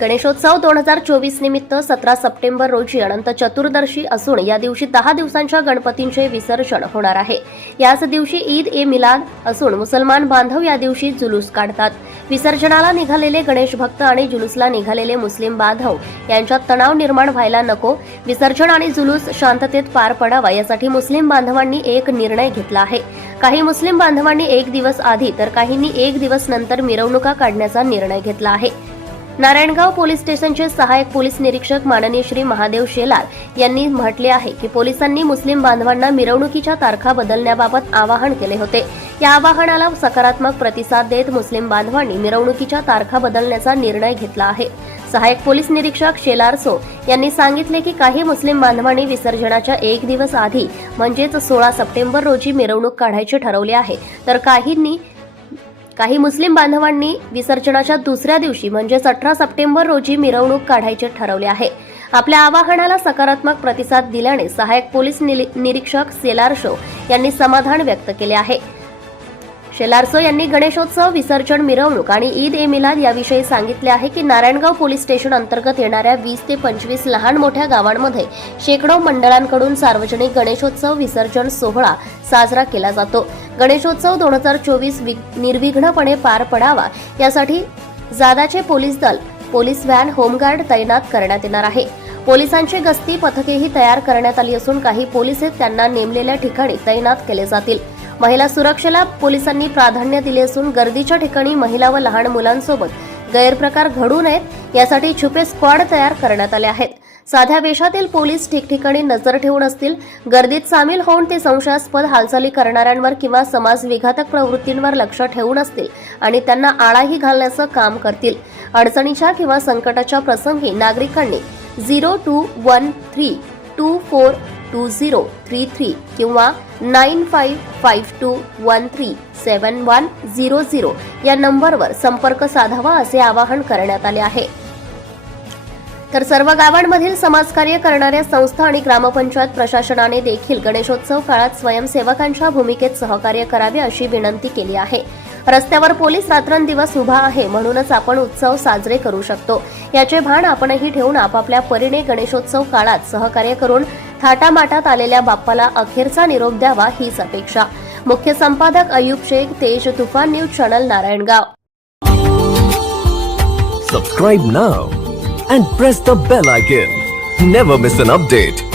गणेशोत्सव दोन हजार चोवीस निमित्त सतरा सप्टेंबर रोजी अनंत चतुर्दशी असून या दिवशी दहा दिवसांच्या गणपतींचे विसर्जन होणार आहे. याच दिवशी ईद ए मिलाद असून मुसलमान बांधव या दिवशी जुलूस काढतात. विसर्जनाला निघालेले गणेश भक्त आणि जुलूसला निघालेले मुस्लिम बांधव यांच्यात तणाव निर्माण व्हायला नको. विसर्जन आणि जुलूस शांततेत पार पडावा यासाठी मुस्लिम बांधवांनी एक निर्णय घेतला आहे. काही मुस्लिम बांधवांनी एक दिवस आधी तर काहींनी एक दिवस नंतर मिरवणुका काढण्याचा निर्णय घेतला आहे. नारायणगाव पोलीस स्टेशनचे सहाय्यक पोलीस निरीक्षक माननीय श्री महादेव शेलार यांनी म्हटले आहे की पोलिसांनी मुस्लिम बांधवांना मिरवणुकीच्या तारखा बदलण्याबाबत आवाहन केले होते. या आवाहनाला सकारात्मक प्रतिसाद देत मुस्लिम बांधवांनी मिरवणुकीच्या तारखा बदलण्याचा निर्णय घेतला आहे. सहाय्यक पोलीस निरीक्षक शेलारसो यांनी सांगितले की काही मुस्लिम बांधवांनी विसर्जनाच्या एक दिवस आधी म्हणजेच सोळा सप्टेंबर रोजी मिरवणूक काढायचे ठरवले आहे. तर काहींनी काही मुस्लिम बांधवांनी विसर्जनाच्या दुसऱ्या दिवशी म्हणजेच अठरा सप्टेंबर रोजी मिरवणूक काढायचे ठरवले आहे. आपल्या आवाहनाला सकारात्मक प्रतिसाद दिल्याने सहाय्यक पोलीस निली- निरीक्षक सेलारशो यांनी समाधान व्यक्त केले आहे. शेलारसो यांनी गणेशोत्सव विसर्जन मिरवणूक आणि ईद ए मिलाद याविषयी सांगितले आहे की नारायणगाव पोलीस स्टेशन अंतर्गत येणाऱ्या वीस ते पंचवीस लहान मोठ्या गावांमध्ये शेकडो मंडळांकडून सार्वजनिक गणेशोत्सव विसर्जन सोहळा साजरा केला जातो. गणेशोत्सव दोन हजार चोवीस निर्विघ्नपणे पार पडावा यासाठी जादाचे पोलीस दल पोलीस व्हॅन होमगार्ड तैनात करण्यात येणार आहे. पोलिसांची गस्ती पथकेही तयार करण्यात आली असून काही पोलीस त्यांना नेमलेल्या ठिकाणी तैनात केले जातील. महिला सुरक्षेला पोलिसांनी प्राधान्य दिले असून गर्दीच्या ठिकाणी महिला व लहान मुलांसोबत गैरप्रकार घडू नयेत यासाठी छुपे स्क्वॉड तयार करण्यात आले आहेत. साध्या वेशातील पोलीस ठिकठिकाणी नजर ठेवून असतील गर्दीत सामील होऊन ते संशयास्पद हालचाली करणाऱ्यांवर किंवा समाज विघातक प्रवृत्तींवर लक्ष ठेवून असतील आणि त्यांना आळाही घालण्याचं काम करतील. अडचणीच्या किंवा संकटाच्या प्रसंगी नागरिकांनी zero two one three two four two zero three three किंवा nine five five two one three seven one zero zero या नंबरवर संपर्क साधावा असे आवाहन करण्यात आले आहे तर सर्व गावांमधील समाजकार्य करणाऱ्या संस्था आणि ग्रामपंचायत प्रशासनाने देखील गणेशोत्सव काळात स्वयंसेवकांच्या भूमिकेत सहकार्य करावे अशी विनंती केली आहे रस्त्यावर पोलीस रात्रंदिवस उभा आहे म्हणूनच आपण उत्सव साजरे करू शकतो याचे भान आपणही ठेवून आपापल्या परीने गणेशोत्सव काळात सहकार्य करून थाटामाटात आलेल्या बाप्पाला अखेरचा निरोप द्यावा हीच अपेक्षा. मुख्य संपादक Ayub Shaikh Tez Toofan news channel Narayangaon. Subscribe now and press the bell icon never miss an update